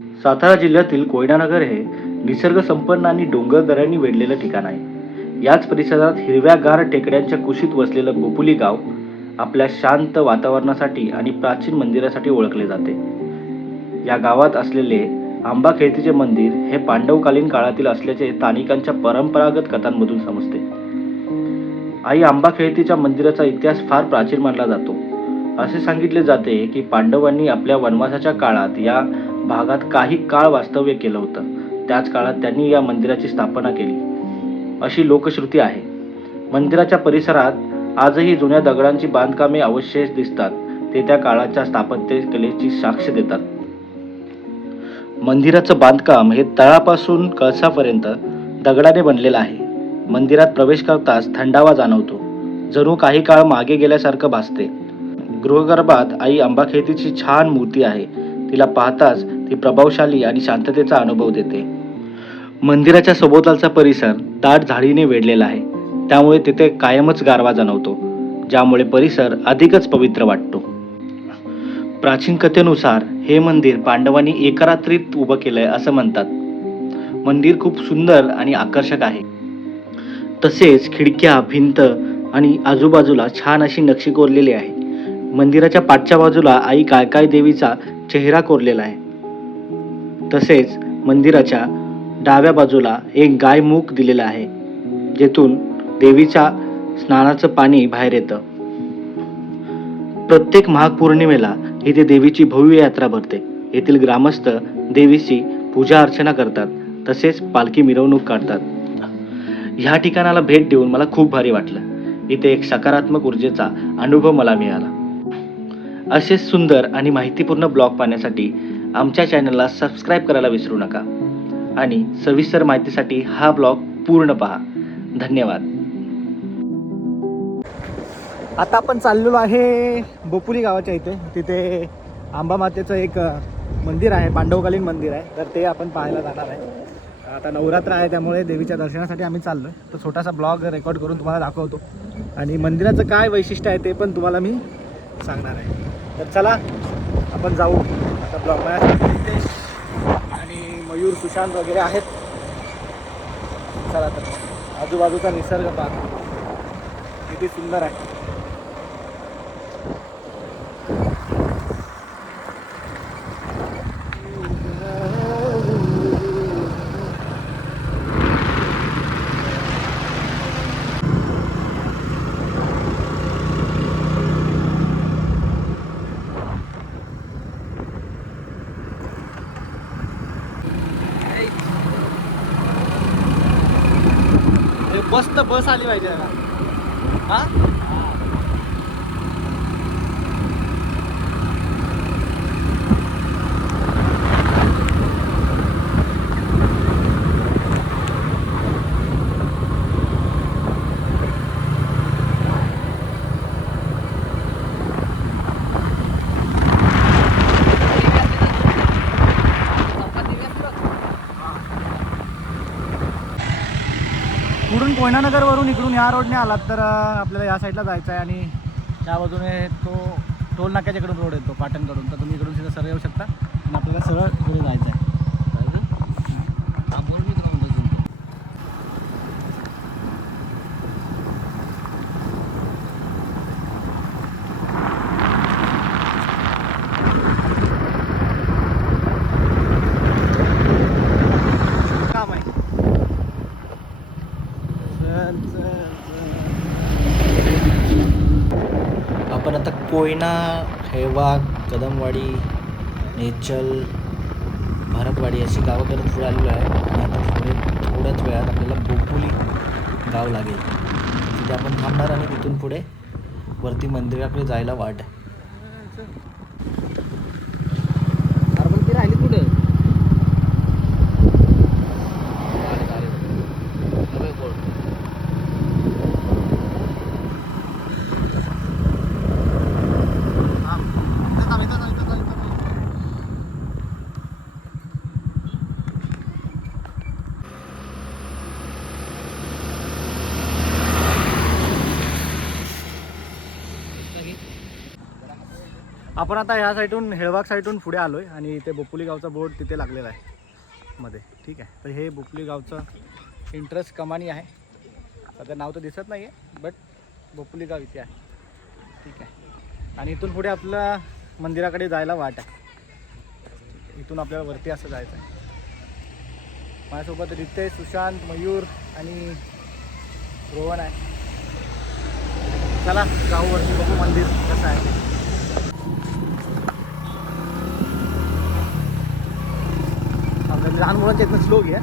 सातारा जिल्ह्यातील कोयनानगर हे निसर्गसंपन्न आणि डोंगरदऱ्यांनी वेढलेलं ठिकाण आहे. याच परिसरात हिरव्यागार टेकड्यांच्या कुशीत वसलेलं बोपुली गाव आपल्या शांत वातावरणासाठी आणि प्राचीन मंदिरासाठी ओळखले जाते. या गावात असलेले आंबाखेळतीचे मंदिर हे पांडवकालीन काळातील असल्याचे स्थानिकांच्या परंपरागत कथांमधून समजते. आई आंबाखेळतीच्या मंदिराचा इतिहास फार प्राचीन मानला जातो. असे सांगितले जाते की पांडवांनी आपल्या वनवासाच्या काळात या भागात काही काळ वास्तव्य केलं होतं. त्याच काळात त्यांनी या मंदिराची स्थापना केली, अशी लोकश्रुती आहे. मंदिराच्या परिसरात आजही जुन्या दगडांची बांधकामे अवशेष दिसतात. ते त्या काळाच्या स्थापत्य कलेची साक्ष देतात. मंदिराचं बांधकाम हे तळापासून कळसापर्यंत दगडाने बनलेलं आहे. मंदिरात प्रवेश करताच थंडावा जाणवतो, जणू काही काळ मागे गेल्यासारखं भासते. गृहगर्भात आई आंबाखेतीची छान मूर्ती आहे. तिला पाहताच ती प्रभावशाली आणि शांततेचा अनुभव देते. मंदिराच्या सभोवतालचा परिसर दाट झाडीने वेढलेला आहे, त्यामुळे तिथे कायमच गारवा जाणवतो, ज्यामुळे परिसर अधिकच पवित्र वाटतो. प्राचीन कथेनुसार हे मंदिर पांडवांनी एका रात्रीत उभं केलंय असं म्हणतात. मंदिर खूप सुंदर आणि आकर्षक आहे. तसेच खिडक्या, भिंत आणि आजूबाजूला छान अशी नक्षी कोरलेली आहे. मंदिराच्या पाठच्या बाजूला आई काळकाई देवीचा चेहरा कोरलेला आहे. तसेच मंदिराच्या डाव्या बाजूला एक गाय मूक दिलेला आहे, जेथून देवीच्या स्नानाचं पाणी बाहेर येतं. प्रत्येक माघ पौर्णिमेला इथे देवीची भव्य यात्रा भरते. येथील ग्रामस्थ देवीची पूजा अर्चना करतात, तसेच पालखी मिरवणूक काढतात. ह्या ठिकाणाला भेट देऊन मला खूप भारी वाटलं. इथे एक सकारात्मक ऊर्जेचा अनुभव मला मिळाला. असेच सुंदर आणि माहितीपूर्ण ब्लॉग पाहण्यासाठी आमच्या चॅनलला सबस्क्राईब करायला विसरू नका आणि सविस्तर माहितीसाठी हा ब्लॉग पूर्ण पहा. धन्यवाद. आता आपण चाललेलो आहे बोपुली गावाच्या इथे. तिथे आंबा मातेचं एक मंदिर आहे, पांडवकालीन मंदिर आहे, तर ते आपण पाहायला जाणार आहे. आता नवरात्र आहे, त्यामुळे देवीच्या दर्शनासाठी आम्ही चाललो आहे. तो छोटासा ब्लॉग रेकॉर्ड करून तुम्हाला दाखवतो आणि मंदिराचं काय वैशिष्ट्य आहे ते पण तुम्हाला मी सांगणार आहे. तर चला आपण जाऊ. आता ब्लॉग माझ्यासाठी नितेश आणि मयूर, सुशांत वगैरे आहेत. चला तर आजूबाजूचा निसर्ग पहा किती सुंदर आहे. मस्त बस आली पाहिजे ना. हा पुढून कोयनानगरवरून इकडून या रोडने आलात तर आपल्याला या साईडला जायचं आहे आणि त्या बाजूने तो टोल नाक्याच्याकडून रोड येतो पाटणकडून. तर तुम्ही इकडून सीधा सरळ येऊ शकता आणि आपल्याला सरळ इकडे जायचं आहे. काम आहे. आपण आता कोयना, हेवाग, कदमवाडी, नेचल, भारतवाडी अशी गावं करत पुढे आलेलो आहे. आणि आता थोड्याच वेळात आपल्याला बोपुली गाव लागेल. तिथे आपण थांबणार आणि तिथून पुढे वरती मंदिराकडे जायला वाट आहे. ती राहिली कुठे? आपण आता ह्या साईडून हेळवाग साईडून पुढे आलो आहे आणि इथे बोपुली गावचा बोर्ड तिथे लागलेला आहे मध्ये. ठीक आहे, तर हे बोपुली गावचं इंटरेस्ट कमानी आहे. सध्या नाव तर दिसत नाही आहे, बट बोपुली गाव इथे आहे. ठीक आहे, आणि इथून पुढे आपलं मंदिराकडे जायला वाट आहे. इथून आपल्याला वरती असं जायचं आहे. माझ्यासोबत रितेश, सुशांत, मयूर आणि रोहन आहे. चला जाऊ वरती, बघू मंदिर कसं आहे. लहान मुलांच्या इथनं स्लो घ्या.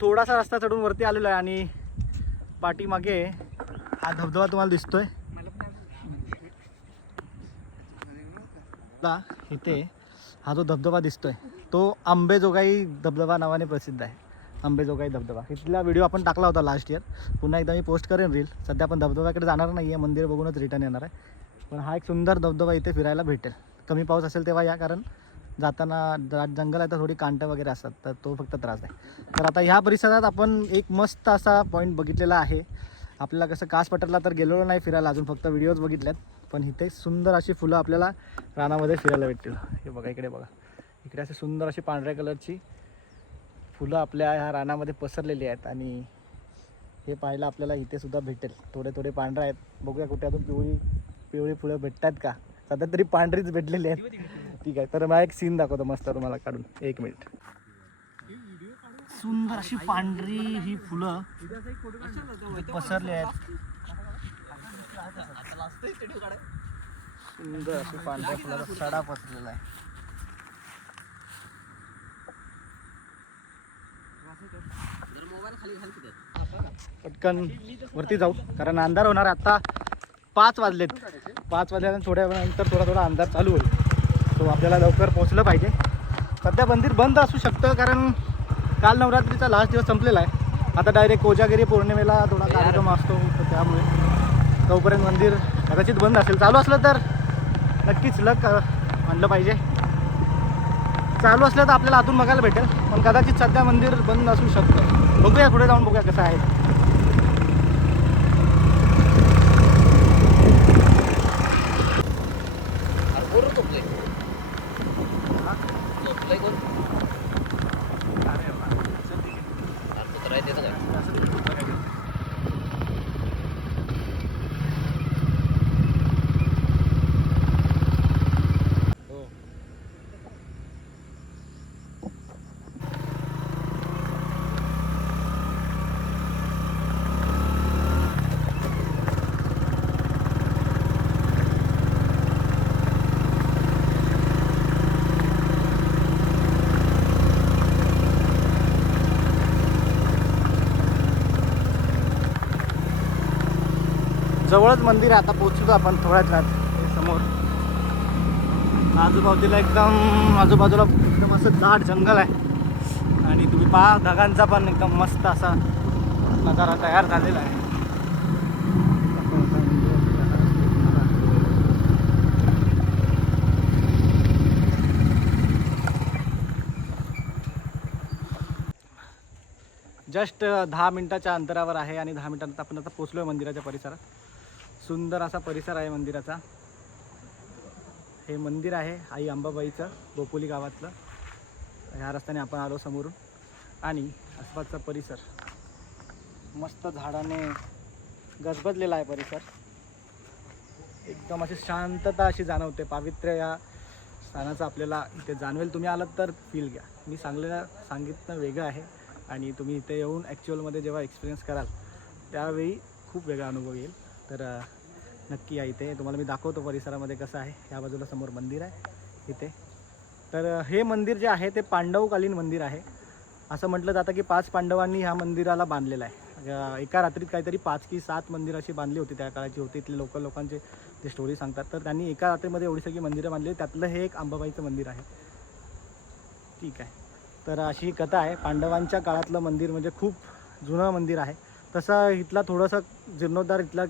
थोडासा रस्ता चढून वरती आलेला आहे आणि पाठीमागे हा धबधबा तुम्हाला दिसतोय. इथे हा जो धबधबा दिसतोय तो आंबेजोगाई धबधबा नावाने प्रसिद्ध आहे. आंबेजोगाई धबधबा इथला व्हिडिओ आपण टाकला होता लास्ट इयर. पुन्हा एकदा मी पोस्ट करेन रील. सध्या आपण धबधब्याकडे जाणार नाही आहे, मंदिर बघूनच रिटर्न येणार आहे. पण हा एक सुंदर धबधबा इथे फिरायला भेटेल. कमी पाऊस असेल तेव्हा या, कारण जाताना जंगल आहे तर थोडी कांटं वगैरे असतात, तर तो फक्त त्रास आहे. तर आता ह्या परिसरात आपण एक मस्त असा पॉईंट बघितलेला आहे. आपल्याला कसं कास पठारला तर गेलेलो नाही फिरायला अजून, फक्त व्हिडिओज बघितल्यात. पण इथे सुंदर अशी फुलं आपल्याला रानामध्ये फिरायला भेटतील. हे बघा, इकडे बघा, इकडे असे सुंदर अशी पांढऱ्या कलरची फुलं आपल्या ह्या रानामध्ये पसरलेली आहेत. आणि हे पाहायला आपल्याला इथे सुद्धा भेटेल. थोडे थोडे पांढरे आहेत, बघूया कुठे अजून पिवळी फुलं भेटतात का. सध्या तरी पांढरीच भेटलेली आहेत. ठीक आहे, तर मला एक सीन दाखवतो मस्त तुम्हाला काढून. एक मिनिट. सुंदर अशी पांढरी ही फुलं पसरली आहेत. सुंदर अशी पांढऱ्या फुलाचा सडा पसरलेला आहे. पटकन वरती जाऊ, कारण अंधार होणार. आता 5 वाजलेत. 5 वाजल्यानंतर थोड्या वेळानंतर थोडा अंधार चालू होईल. सो आपल्याला लवकर पोहोचलं पाहिजे. सध्या मंदिर बंद असू शकतं, कारण काल नवरात्रीचा लास्ट दिवस संपलेला आहे. आता डायरेक्ट कोजागिरी पौर्णिमेला थोडा कार्यक्रम असतो, तर त्यामुळे तोपर्यंत मंदिर कदाचित बंद असेल. चालू असलं तर नक्कीच लक आणलं पाहिजे. चालू असलं तर आपल्याला आतून बघायला भेटेल, पण कदाचित सध्या मंदिर बंद असू शकतं. बघूया, पुढे जाऊन बघूया कसं आहे. जवळच मंदिर आहे. आता पोहोचतो आपण थोड्याच वेळात. समोर आजूबाजूला आजूबाजूला एकदम असं दाट जंगल आहे. आणि तुम्ही पहा, ढगांचा पण एकदम मस्त असा नजारा तयार झालेला आहे. जस्ट 10 मिनिटाच्या अंतरावर आहे आणि 10 मिनिटांत आपण आता पोचलो आहे मंदिराच्या परिसरात. सुंदर असा परिसर आहे मंदिराचा. हे मंदिर आहे आई अंबाबाईचं बोपोली गावातलं. ह्या रस्त्याने आपण आलो समोरून आणि आसपासचा परिसर मस्त झाडाने गजबजलेला आहे परिसर. एकदम अशी शांतता अशी जाणवते. पावित्र्य या स्थानाचं आपल्याला इथे जाणवेल. तुम्ही आलात तर फील घ्या. मी सांगितलं वेगळं आहे आणि तुम्ही इथे येऊन ॲक्च्युअलमध्ये जेव्हा एक्सपिरियन्स कराल त्यावेळी खूप वेगळा अनुभव येईल. तर नक्की या इथे. तुम्हाला मी दाखवतो परिसरामध्ये कसं आहे. या बाजूला समोर मंदिर आहे इथे. तर हे मंदिर जे आहे ते पांडवकालीन मंदिर आहे. असं म्हटलं जातं की 5 पांडवांनी ह्या मंदिराला बांधलेलं आहे. एका रात्रीत काहीतरी 5 की 7 मंदिर अशी बांधली होती त्या काळाची होती. इथले लोकांचे जे स्टोरी सांगतात. तर त्यांनी एका रात्रीमध्ये एवढी सगळी मंदिरं बांधली. त्यातलं हे एक अंबाबाईचं मंदिर आहे. ठीक आहे. तर अशी कथा आहे. पांडवांच्या काळातलं मंदिर म्हणजे खूप जुनं मंदिर आहे. तसं इथला थोडंसं जीर्णोद्धार इथला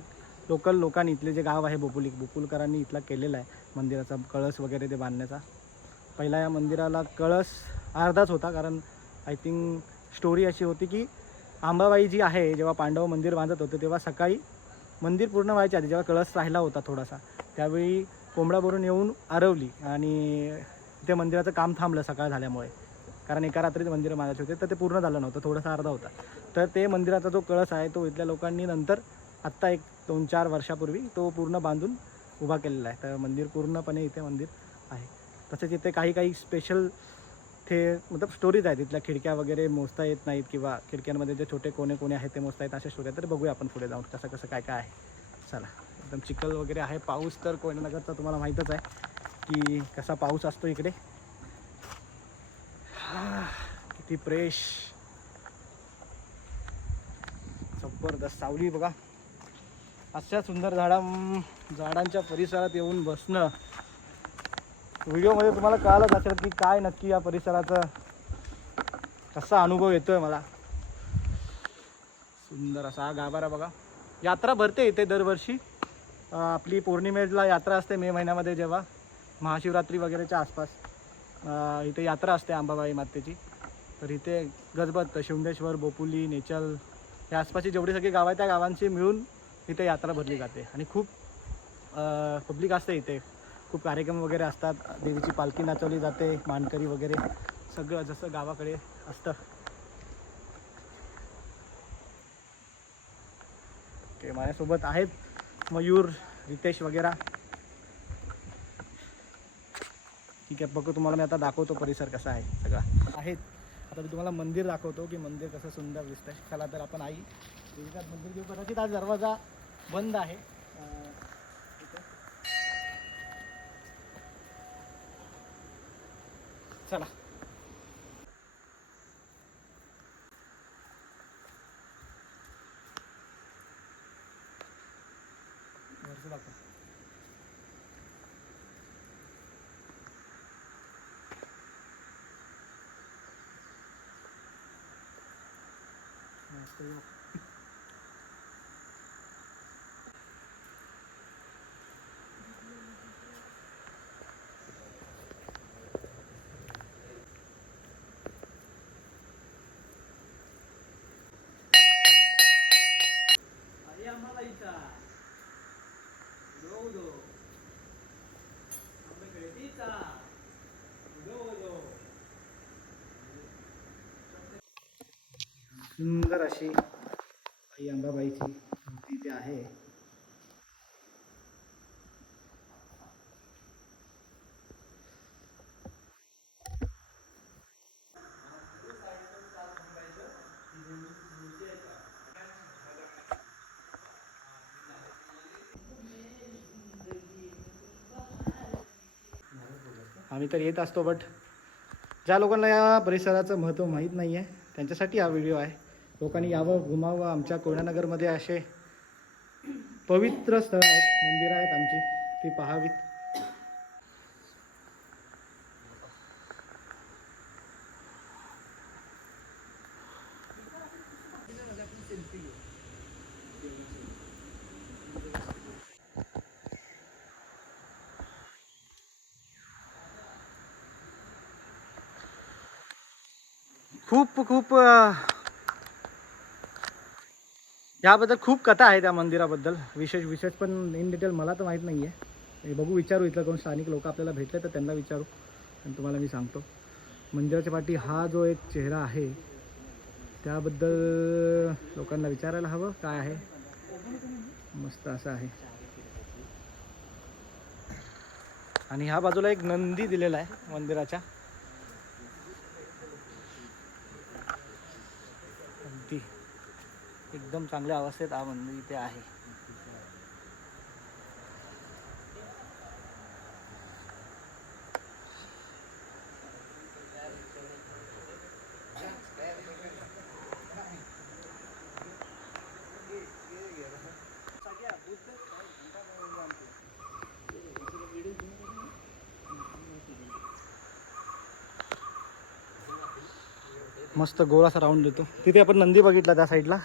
लोकल लोकांनी, इथले जे गाव आहे बोपुलकरांनी इथला केलेला आहे. मंदिराचा कळस वगैरे ते बांधण्याचा. पहिला या मंदिराला कळस अर्धाच होता. कारण आय थिंक स्टोरी अशी होती की अंबाबाई जी आहे जेव्हा पांडव मंदिर बांधत होते तेव्हा सकाळी मंदिर पूर्ण व्हायच्या आधी जेव्हा कळस राहिला होता थोडासा, त्यावेळी कोंबडावरून येऊन आरवली आणि ते मंदिराचं काम थांबलं सकाळ झाल्यामुळे. कारण एका रात्रीत मंदिरं बांधायचे होते तर ते पूर्ण झालं नव्हतं, थोडासा अर्धा होता. तर ते मंदिराचा जो कळस आहे तो इथल्या लोकांनी नंतर आत्ता 1-2-4 वर्षापूर्वी तो पूर्ण बांधून उभा केलेला आहे. तर मंदिर पूर्णपणे इथे मंदिर आहे. तसेच इथे काही स्पेशल ते मतलब स्टोरीज आहेत. इथल्या खिडक्या वगैरे मोजता येत नाहीत किंवा खिडक्यांमध्ये जे छोटे कोणे आहेत ते मोजता येत, अशा स्टोरी आहेत. तर बघूया आपण पुढे जाऊन कसं काय आहे. चला. एकदम चिखल वगैरे आहे. पाऊस तर कोयनानगरचा तुम्हाला माहीतच आहे की कसा पाऊस असतो इकडे. किती फ्रेश, जबरदस्त सावली बघा. अशा सुंदर झाडांच्या परिसरात येऊन बसणं. व्हिडिओमध्ये तुम्हाला कळालंच असेल की काय नक्की या परिसराचा कसा अनुभव येतोय मला. सुंदर असा हा गाभारा बघा. यात्रा भरते इथे दरवर्षी. आपली पौर्णिमेला यात्रा असते मे महिन्यामध्ये, जेव्हा महाशिवरात्री वगैरेच्या आसपास इथे यात्रा असते अंबाबाई मातेची. तर इथे गजबजतं. शिवंडेश्वर, बोपुली, नेचल या आसपासची जेवढी सगळी गावं आहेत त्या गावांची मिळून इथे यात्रा भरली जाते आणि खूप पब्लिक असते इथे. खूप कार्यक्रम वगैरे असतात. देवीची पालखी नाचवली जाते, मानकरी वगैरे सगळं जसं गावाकडे असतं. ओके, माझ्यासोबत आहेत मयूर, रितेश वगैरे. ठीक आहे, बघू तुम्हाला मी आता दाखवतो परिसर कसा आहे सगळा आहेत. आता मी तुम्हाला मंदिर दाखवतो की मंदिर कसं सुंदर दिसतंय. चला तर आपण आई देवीचं मंदिर घेऊ. कदाचित आज दरवाजा बंद आहे. चला. वरचं दाखव. सुंदर अशी आई अंबाबाईची मूर्ती इथे आहे. आम्ही तर येत असतो, बट ज्या लोकांना या परिसराचं महत्त्व माहीत नाही आहे त्यांच्यासाठी हा व्हिडिओ आहे. लोकांनी यावं, घुमावं. आमच्या कोयनानगरमध्ये असे पवित्र स्थळं आहेत, मंदिरं आहेत आमची, ती पाहावीत. खूप याबद्दल खूप कथा आहे त्या मंदिराबद्दल. विशेष पण इन डिटेल मला तर माहीत नाही आहे. हे बघू, विचारू इथलं कोण स्थानिक लोक आपल्याला भेटले तर त्यांना विचारू आणि तुम्हाला मी सांगतो. मंदिराच्या पाठी हा जो एक चेहरा आहे त्याबद्दल लोकांना विचारायला हवं काय आहे. मस्त असं आहे. आणि ह्या बाजूला एक नंदी दिलेला आहे मंदिराच्या. अगदी एकदम चांगल्या अवस्थेत हा मंदिर इथे आहे. मस्त गोल असा राऊंड देतो. तिथे आपण नंदी बघितला त्या साईडला.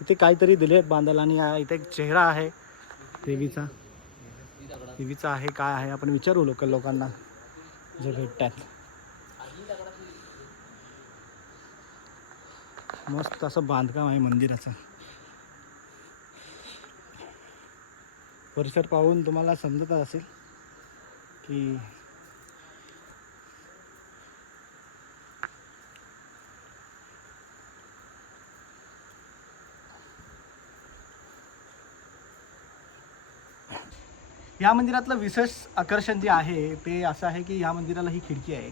इथे काहीतरी दिले आहेत बांधायला आणि इथे एक चेहरा आहे देवीचा. देवीचा आहे काय आहे आपण विचारू लोकल लोकांना जे भेटतात. मस्त असं बांधकाम आहे मंदिराचं. परिसर पाहून तुम्हाला समजत असेल की या मंदिरातलं विशेष आकर्षण जे आहे ते असं आहे की या मंदिराला ही खिडकी आहे.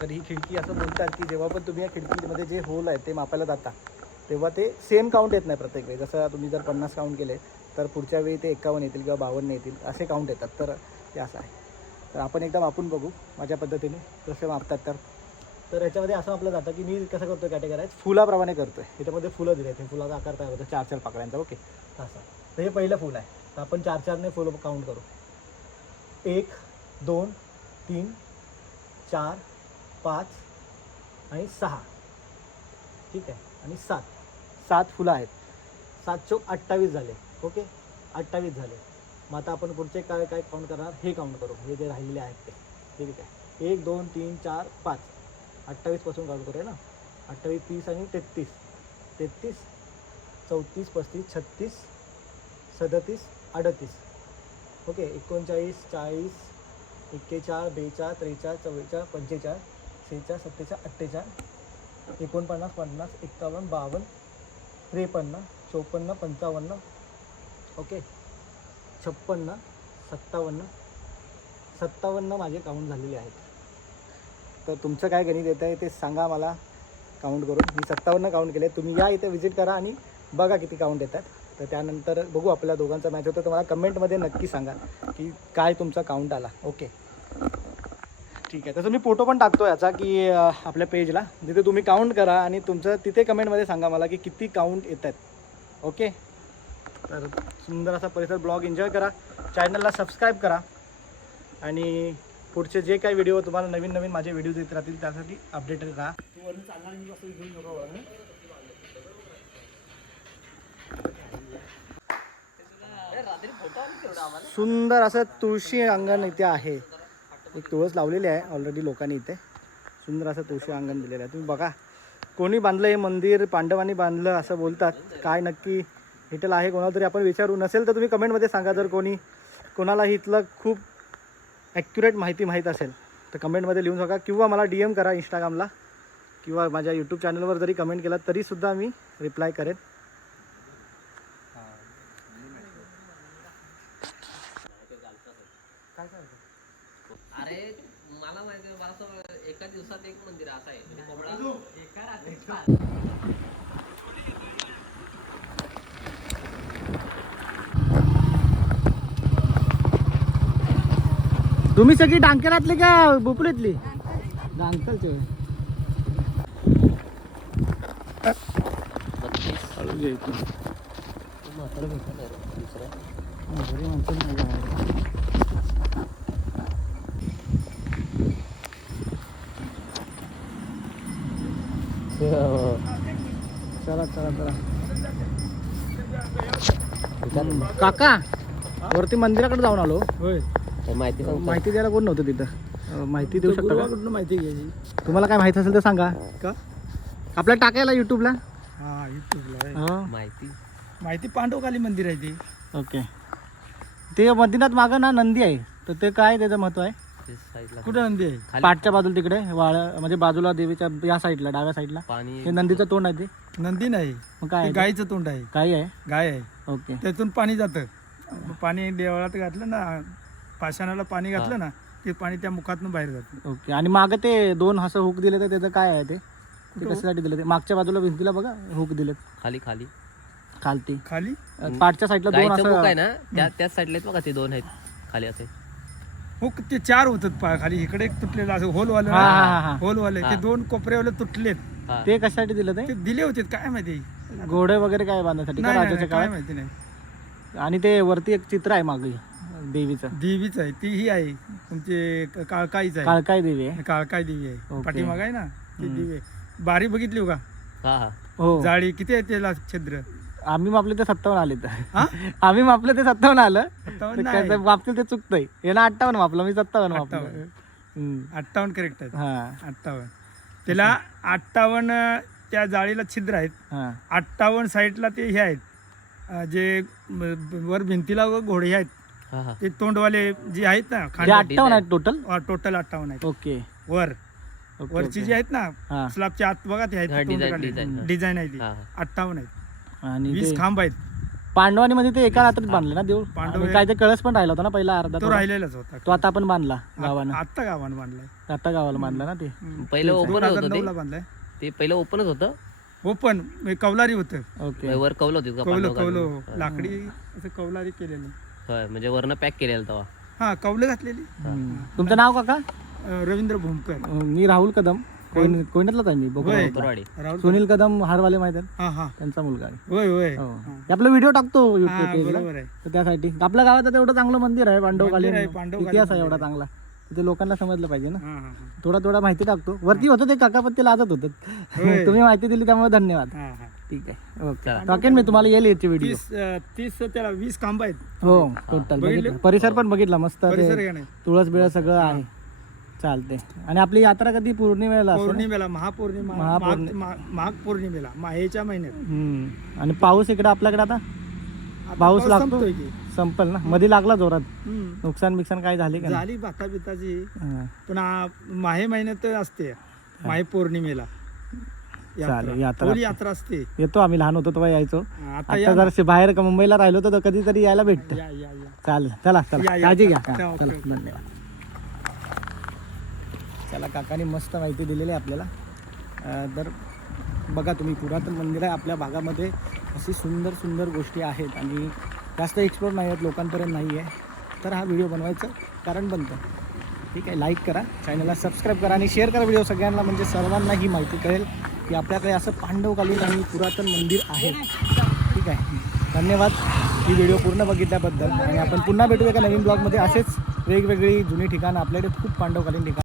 तर ही खिडकी असं बोलतात की जेव्हा पण तुम्ही या खिडकीमध्ये जे होल आहे ते मापायला जाता तेव्हा ते सेम काउंट येत नाही प्रत्येक वेळी. जसं तुम्ही जर 50 काउंट केले तर पुढच्या वेळी ते 51 येतील किंवा 52 येतील असे काउंट येतात. तर ते असं आहे. तर आपण एकदा मापून बघू माझ्या पद्धतीने कसे मापतात. तर याच्यामध्ये असं आपलं जातं की मी कसं करतो कॅटेगराईज फुलाप्रमाणे करतो आहे. त्याच्यामध्ये फुलं दिले आहेत. फुलाचा आकार तयार होतो 4-4 पाकळ्यांचा. ओके असं. तर हे पहिलं फुल आहे. तर आपण 4-4ने फुलं काउंट करू. 1 2 3 4 5 आणि 6. ठीक आहे. आणि 7 फुलं आहेत. 7 चौक 28 झाले. ओके 28 झाले. मग आता आपण पुढचे काय काय काउंट करणार हे काउंट करू. हे जे राहिलेले आहेत ते. ठीक आहे. 1 2 3 4 5 28 पासून काउंट करूया ना. 28 30 आणि 33 34 35 36 37 38. ओके 39 40 41 42 43 44 45 46 47 48 49 50 51 52 53 54 55. ओके 56 57 माझे काउंट झालेले आहेत. तर तुमचं काय गणित येतं आहे ते सांगा मला काउंट करून. मी 57 काउंट केले. तुम्ही या इथे विजिट करा आणि बघा किती काउंट येतात. तर त्यानंतर बघू आपल्या दोघांचा मॅच होतो. तर मला कमेंटमध्ये नक्की सांगा की काय तुमचा काउंट आला. ओके ठीक आहे. तसं मी फोटो पण टाकतो याचा की आपल्या पेजला जिथे तुम्ही काउंट करा आणि तुमचं तिथे कमेंटमध्ये सांगा मला की किती काउंट येत आहेत. ओके तर सुंदर असा परिसर ब्लॉग एन्जॉय करा. चॅनलला सबस्क्राईब करा आणि पुढचे जे काही व्हिडिओ तुम्हाला नवीन नवीन माझे व्हिडिओज येत राहतील त्यासाठी अपडेटेड राहा. सुंदर असं तुळशी अंगण इथे आहे. एक तुळस लावलेली आहे ऑलरेडी लोकांनी इथे. सुंदर असं तुळशी अंगण दिलेलं आहे. तुम्ही बघा कोणी बांधलं हे मंदिर. पांडवांनी बांधलं असं बोलतात. काय नक्की हिटल आहे कोणाला तरी आपण विचारू. नसेल तर तुम्ही कमेंटमध्ये सांगा. जर कोणाला इथलं खूप ॲक्युरेट माहिती माहीत असेल तर कमेंटमध्ये लिहून सांगा किंवा मला DM करा इंस्टाग्रामला किंवा माझ्या यूट्यूब चॅनलवर जरी कमेंट केला तरीसुद्धा मी रिप्लाय करेन. काय अरे मला माहिती आहे. मला असं एका दिवसात एक मंदिर असं आहे म्हणजे कोंबडा एका रात्रीत. तुम्ही सगळी डांकेरातली का बोपडीतली? डांकलची चला चला चला. काका वरती मंदिराकडे जाऊन आलो. होय माहिती माहिती द्यायला कोण नव्हतं तिथं. माहिती देऊ शकता का? कुठून माहिती घ्यायची? तुम्हाला काय माहिती असेल तर सांगा. का आपल्याला टाकायला यूट्यूबला. हा युट्यूबला हां माहिती माहिती पांडवकाली मंदिर आहे ते. ओके ते मदिनात मागं ना नंदी आहे, तर ते काय त्याचं महत्व आहे? ते साईडला कुठं नंदी आहे? खाली पाठच्या बाजूला तिकडे वाळ म्हणजे बाजूला देवीच्या या साईडला डाव्या साईडला पाणी हे नंदीचं तोंड आहे ते. नंदी नाही, मग काय ते आहे ते? गाईचं तोंड आहे. काय आहे? गाय आहे, ओके त्यातून पाणी जातं. पाणी देवळात घातलं ना, पाषाणाला पाणी घातलं ना, ते पाणी त्या मुखातून बाहेर जातं. ओके. आणि मागं ते दोन असं हुक दिले तर त्याचं काय आहे ते? ते कुठं? कशासाठी दिलं ते? मागच्या बाजूला भिंतीला बघा हुक दिलेत खाली खाली खालती खाली पाठच्या साईडला दोन गाईचं मुख आहे असं. ना, त्याच साईडला आहेत बघा ते दोन आहेत खाली असे. हो, ते 4 होतात खाली. इकडे एक तुटलेलं असं होलवाले, हा, हा, हा. होलवाले ते हा. 2 कोपऱ्यावाले तुटलेत. हा. ते कशासाठी दिलं ते? ते दिले होते काय माहिती. घोडे वगैरे काय बांधण्यासाठी का नाही, नाही, राजाच्या काय काळात? माहिती नाही. आणि ते वरती एक चित्र आहे मागे देवीचं, देवीच आहे ती, ही आहे तुमची काळकाईच आहे. काळकाय देवी आहे. काळकाई देवी आहे, ओके. पाठीमाग आहे ना ती हम्म. देवी आहे. बारी बघितली हो का? हा हा हो, जाळी किती आहे त्याला छिद्र? आम्ही मापले ते 57 आले तर. हा? आम्ही मापले ते 57 आलं. 57 तर नाही. कसं मापलं ते चुकतंय. याला 58 मापलं, मी 57 मापलं. 58. हम्म. 58 करेक्ट आहे. हा 58 त्याला 58 त्या जाळीला छिद्र आहेत. हा 58 साईडला ते हे आहेत जे वर भिंतीला व घोडे आहेत हा हा ते तोंडवाले जे आहेत ना, जे खांड 58 आहेत टोटल. टोटल 58 आहेत. ओके वर ओके, वरची ओके. जी आहेत ना हा. स्लॅबच्या आत बघा ते हा, आहेत डिझाईन, डिझाईन. डिझाईन आहे ती. हा, 58 आहेत. आणि 20 ते खांब आहेत. पांडवांनी ते एका रात्रीत बांधले ना देऊळ. पांडव आणि काय ते कळस पण राहिला होता ना पहिला अर्धा तो थोडा. राहिलेलाच होता. तो आता आपण बांधला गावानं. आत्ता गावानं बांधलाय. आता गावाला बांधला ना ते. पहिलं ओपन होतं 2009 ला ते. बांधलाय. ते पहिलं ओपनच होतं. ओपन कौलारी होतं. ओके वर कौल होते का कौलं पांडव कौलं घालून? लाकडी असं कौलारी केलेलं. होय, म्हणजे वरनं पॅक केलेलं तेव्हा. हा, कौलं घातलेली. हम्म. तुमचं नाव काका? रवींद्र भूमकर. मी राहुल कदम, कोयनातलाच आहे मी. होय. परवाडी. राहुल. सुनील कदम हारवाले माहित आहेत, हा हा, त्यांचा मुलगा आहे. होय होय. हो. आपला व्हिडिओ टाकतो हा, युट्यूब पेजला, बरोबर आहे. तर त्यासाठी आपल्या गावात आता एवढं चांगलं मंदिर आहे पांडवकालीन. मंदिर आहे, पांडवकालीन इतिहास आहे मंदिर एवढा चांगला, तिथे लोकांना समजलं पाहिजे ना. हा हा हा. थोडा माहिती टाकतो. वरती होतं ते काका पण ते लाजत होतं. होय. तुम्ही माहिती दिली त्यामुळे धन्यवाद. हा हा. ठीक आहे, ओके. चला. टाकेन मी तुम्हाला, येईल याची व्हिडिओ. 30 त्याला 20 खांब आहेत. हो टोटल बघितलं? बघितलं, परिसर पण बघितला मस्त. परिसर ते का नाही? तुळस बिळ सगळं आहे. चालते. आणि आपली यात्रा कधी पौर्णिमेला असते ना? पौर्णिमेला, महापौर्णिमा, माघ पौर्णिमेला, माहेच्या महिन्यात. हम्म. आणि पाऊस इकडे आपल्याकडे आता आता पाऊस लागतो? संपतोय की. संपल ना, मध्ये लागला जोरात. हम्म. नुकसान बिकसान काय झाले का नाही? झाली भाता बिताची. हा. पण माहे महिन्यात असते, माहे पौर्णिमेला चालेल, यात्रा. खोल यात्रा असते. येतो आम्ही, लहान होतो तेव्हा यायचो. आता आता या जर बाहेर मुंबईला राहिलो तर कधीतरी यायला भेटतं. या या या. चालेल, चला चला, या. काळजी घ्या. चला, हा, ओके, चला, ओके. धन्यवाद. चला, काकाने मस्त माहिती दिलेली आहे आपल्याला. तर बघा तुम्ही, पुरातन मंदिर आहे आपल्या भागामध्ये. अशी सुंदर सुंदर गोष्टी आहेत आणि जास्त एक्सप्लोर नाही आहेत, लोकांपर्यंत नाही आहे. तर हा व्हिडिओ बनवायचं कारण बनतं. ठीक आहे, लाईक करा, चॅनलला सबस्क्राईब करा आणि शेअर करा व्हिडिओ सगळ्यांना, म्हणजे सर्वांना ही माहिती कळेल की आपल्याकडे असं पांडवकालीन आणि पुरातन मंदिर आहे. ठीक आहे, धन्यवाद ही व्हिडिओ पूर्ण बघितल्याबद्दल. आणि आपण पुन्हा भेटूया एका नवीन ब्लॉगमध्ये. असेच वेगवेगळी जुनी ठिकाणं, आपल्याकडे खूप पांडवकालीन ठिकाणं